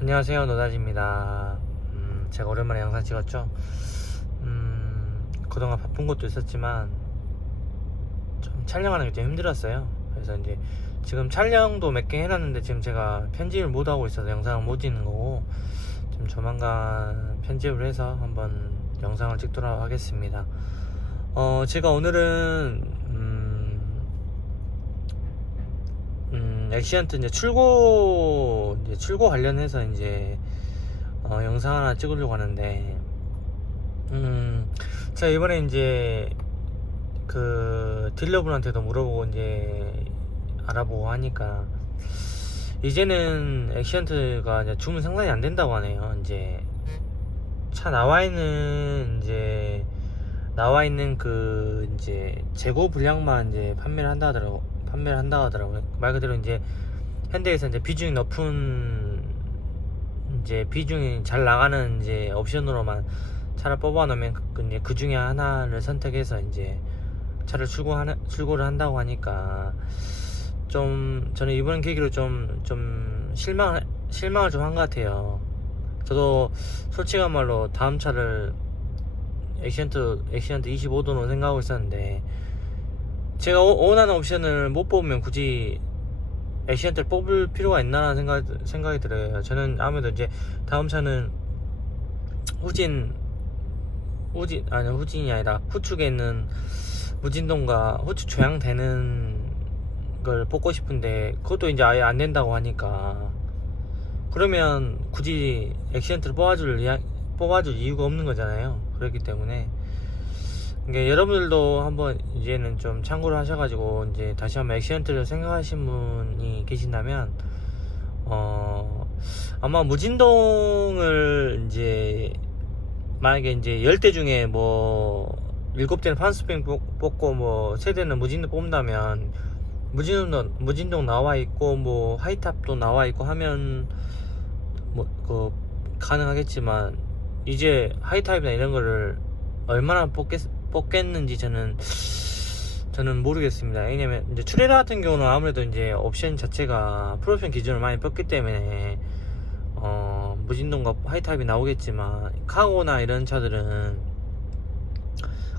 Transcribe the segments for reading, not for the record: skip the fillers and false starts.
안녕하세요, 노다지입니다. 제가 오랜만에 영상 찍었죠. 그동안 바쁜 것도 있었지만 좀 촬영하는 게 좀 힘들었어요. 그래서 이제 지금 촬영도 몇 개 해놨는데 지금 제가 편집을 못 하고 있어서 영상을 못 찍는 거고, 좀 조만간 편집을 해서 한번 영상을 찍도록 하겠습니다. 제가 오늘은 엑시언트 이제 출고 관련해서 이제 영상 하나 찍으려고 하는데, 제가 이번에 이제 그 딜러분한테도 물어보고 이제 알아보고 하니까 이제는 엑시언트가 이제 주문 생산이 안 된다고 하네요. 이제 차 나와 있는 그 이제 재고 분량만 이제 판매를 한다 하더라고요. 말 그대로 이제 현대에서 이제 비중이 높은, 이제 비중이 잘 나가는 이제 옵션으로만 차를 뽑아 놓으면 그 중에 하나를 선택해서 이제 차를 출고를 한다고 하니까, 좀 저는 이번 계기로 좀 실망을 좀 한 것 같아요. 저도 솔직한 말로 다음 차를 엑시언트 25도로 생각하고 있었는데, 제가 원하는 옵션을 못 뽑으면 굳이 엑시언트를 뽑을 필요가 있나라는 생각이 들어요. 저는 아무래도 이제 다음 차는 후진이 아니라 후축에 있는 무진동과 후축 조향되는 걸 뽑고 싶은데, 그것도 이제 아예 안 된다고 하니까, 그러면 굳이 엑시언트를 뽑아줄 이유가 없는 거잖아요. 그렇기 때문에 그러니까 여러분들도 한번 이제는 좀 참고를 하셔가지고, 이제 다시 한번 엑시언트를 생각하신 분이 계신다면, 아마 무진동을 이제 만약에 이제 10대 중에 뭐 7대는 판스프링 뽑고 뭐 3대는 무진동 뽑는다면, 무진동 나와 있고 뭐 하이탑도 나와 있고 하면 뭐 가능하겠지만, 이제 하이탑이나 이런 거를 얼마나 뽑겠는지 저는 모르겠습니다. 왜냐면 이제 추레라 같은 경우는 아무래도 이제 옵션 자체가 풀옵션 기준으로 많이 뽑기 때문에 무진동과 하이탑이 나오겠지만, 카고나 이런 차들은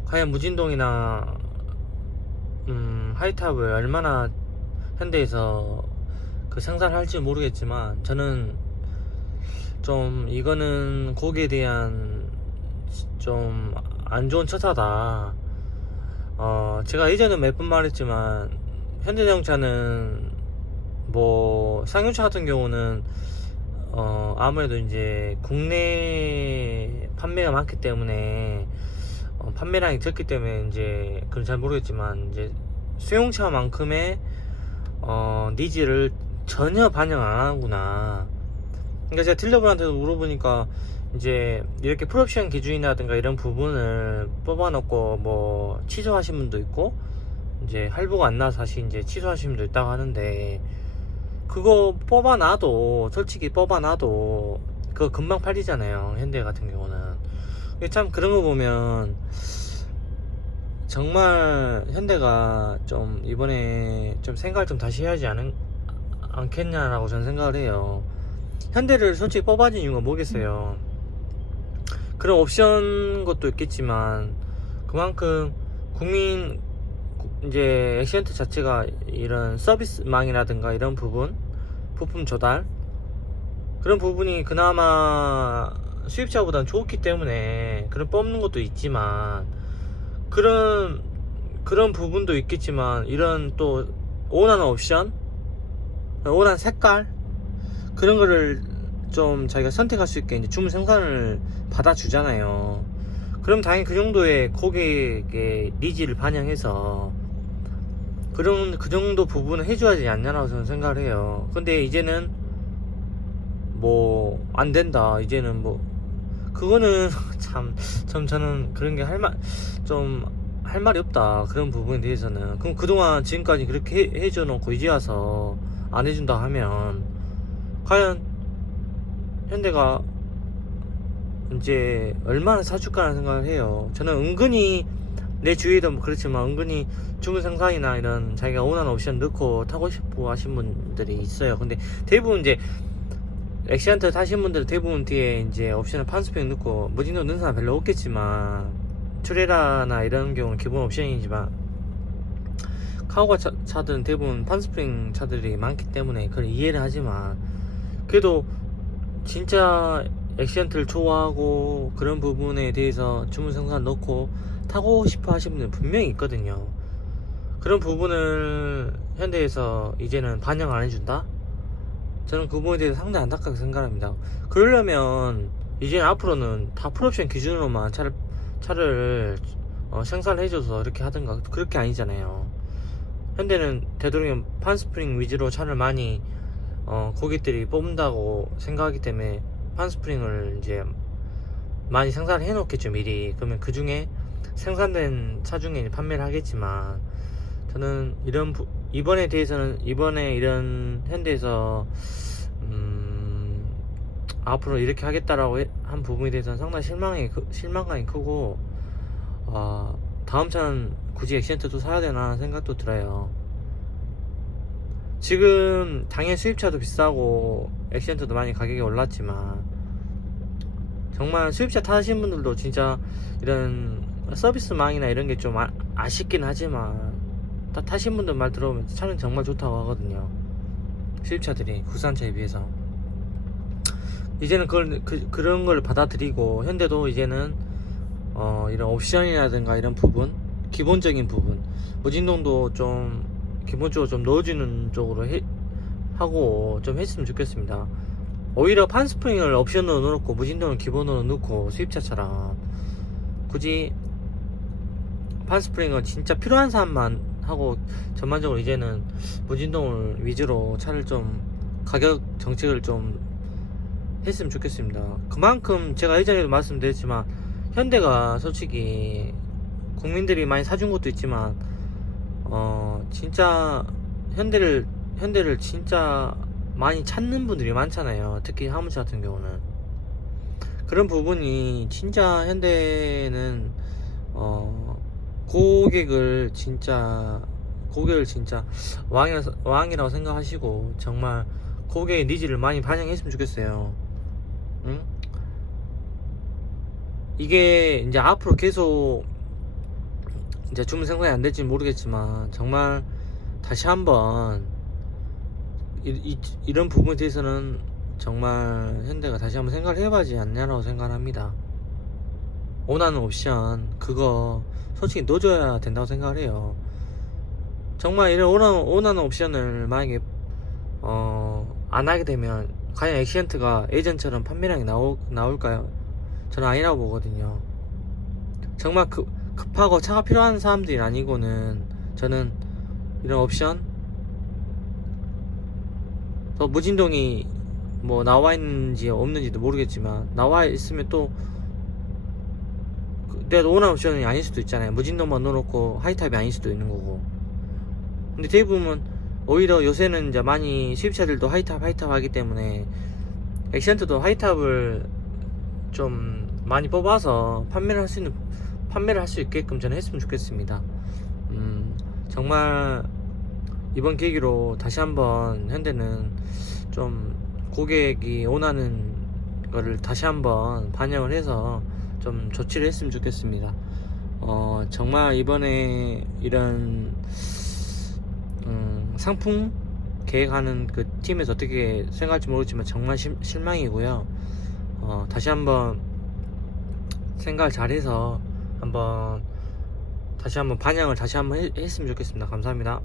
과연 무진동이나 하이탑을 얼마나 현대에서 생산을 할지 모르겠지만, 저는 좀 이거는 거기에 대한 좀 안 좋은 처사다. 제가 이전에 몇 번 말했지만, 현대자동차는 뭐 상용차 같은 경우는 아무래도 이제 국내 판매가 많기 때문에 판매량이 적기 때문에 이제 그건 잘 모르겠지만, 이제 수용차만큼의 니즈를 전혀 반영 안 하구나. 그러니까 제가 딜러분한테도 물어보니까, 이제 이렇게 풀옵션 기준이라든가 이런 부분을 뽑아놓고 뭐 취소하신 분도 있고, 이제 할부가 안 나서 다시 이제 취소하신 분도 있다고 하는데, 그거 솔직히 뽑아놔도 그거 금방 팔리잖아요, 현대 같은 경우는. 참 그런 거 보면 정말 현대가 좀 이번에 좀 생각을 좀 다시 해야지 않겠냐라고 저는 생각을 해요. 현대를 솔직히 뽑아준 이유가 뭐겠어요. 그런 옵션 것도 있겠지만, 그만큼 이제 엑시언트 자체가 이런 서비스망이라든가 이런 부품 조달, 그런 부분이 그나마 수입차보다는 좋기 때문에 그런 뽑는 것도 있지만, 그런 부분도 있겠지만, 이런 또 원하는 옵션, 원하는 색깔, 그런 거를 좀 자기가 선택할 수 있게 이제 주문 생산을 받아주잖아요. 그럼 당연히 그 정도의 고객의 니즈를 반영해서 그 정도 부분은 해줘야지 않냐라고 저는 생각을 해요. 근데 이제는 뭐 안 된다, 이제는 뭐 그거는 참 저는 그런 게 할 말이 없다, 그런 부분에 대해서는. 그럼 그동안 지금까지 그렇게 해줘 놓고 이제 와서 안 해준다 하면, 과연 현대가 이제 얼마나 사줄까라는 생각을 해요. 저는 은근히 내 주위에도 뭐 그렇지만, 은근히 주문 생산이나 이런 자기가 원하는 옵션 넣고 타고 싶어 하신 분들이 있어요. 근데 대부분 이제 엑시언트 타신 분들 대부분 뒤에 이제 옵션을 판스펙 넣고 무진도 넣는 사람 별로 없겠지만, 트레라나 이런 경우는 기본 옵션이지만 카고가 차들은 대부분 판스프링 차들이 많기 때문에 그걸 이해를 하지만, 그래도 진짜 엑시언트를 좋아하고 그런 부분에 대해서 주문 생산 넣고 타고 싶어 하시는 분들 분명히 있거든요. 그런 부분을 현대에서 이제는 반영 안 해준다? 저는 그 부분에 대해서 상당히 안타깝게 생각합니다. 그러려면 이제는 앞으로는 다 풀옵션 기준으로만 차를 생산을 해줘서 이렇게 하든가. 그렇게 아니잖아요. 현대는 되도록이면 판스프링 위주로 차를 많이 고객들이 뽑는다고 생각하기 때문에 판스프링을 이제 많이 생산을 해 놓겠죠, 미리. 그러면 그 중에 생산된 차 중에 판매를 하겠지만, 저는 이번에 대해서는, 이번에 이런 현대에서 앞으로 이렇게 하겠다라고 한 부분에 대해서는 상당히 실망감이 크고, 다음 차는 굳이 엑시언트도 사야 되나 생각도 들어요. 지금 당연 수입차도 비싸고 엑시언트도 많이 가격이 올랐지만, 정말 수입차 타신 분들도 진짜 이런 서비스망이나 이런 게 좀 아쉽긴 하지만, 다 타신 분들 말 들어보면 차는 정말 좋다고 하거든요. 수입차들이 국산차에 비해서. 이제는 그런 걸 받아들이고, 현대도 이제는 이런 옵션이라든가 이런 부분, 기본적인 부분, 무진동도 좀 기본적으로 좀 넣어주는 쪽으로 하고 좀 했으면 좋겠습니다. 오히려 판스프링을 옵션으로 넣어놓고 무진동을 기본으로 넣고, 수입차처럼 굳이 판스프링은 진짜 필요한 사람만 하고, 전반적으로 이제는 무진동을 위주로 차를 좀 가격 정책을 좀 했으면 좋겠습니다. 그만큼 제가 예전에도 말씀드렸지만, 현대가 솔직히 국민들이 많이 사준 것도 있지만 진짜 현대를 진짜 많이 찾는 분들이 많잖아요. 특히 화물차 같은 경우는. 그런 부분이 진짜 현대는 고객을 진짜 왕이라고 생각하시고, 정말 고객의 니즈를 많이 반영했으면 좋겠어요. 응? 이게 이제 앞으로 계속 이제 주문 생산이 안 될지 모르겠지만, 정말 다시 한번 이런 부분에 대해서는 정말 현대가 다시 한번 생각을 해봐야지 않냐라고 생각을 합니다. 원하는 옵션 그거 솔직히 넣어줘야 된다고 생각을 해요. 정말 이런 원하는 옵션을 만약에 안 하게 되면 과연 엑시언트가 예전처럼 판매량이 나올까요? 저는 아니라고 보거든요. 정말 급하고 차가 필요한 사람들이 아니고는 저는 이런 옵션, 또 무진동이 뭐 나와 있는지 없는지도 모르겠지만, 나와 있으면 또 내가 원하는 옵션이 아닐 수도 있잖아요. 무진동만 넣어놓고 하이탑이 아닐 수도 있는 거고. 근데 대부분 오히려 요새는 이제 많이 수입차들도 하이탑 하기 때문에 엑시언트도 하이탑을 좀 많이 뽑아서 판매를 할 수 있게끔 저는 했으면 좋겠습니다. 정말 이번 계기로 다시 한번 현대는 좀 고객이 원하는 거를 다시 한번 반영을 해서 좀 조치를 했으면 좋겠습니다. 정말 이번에 이런 상품 계획하는 그 팀에서 어떻게 생각할지 모르겠지만 정말 실망이고요. 다시 한번 생각을 잘해서 다시 한번 반영을 다시 한번 했으면 좋겠습니다. 감사합니다.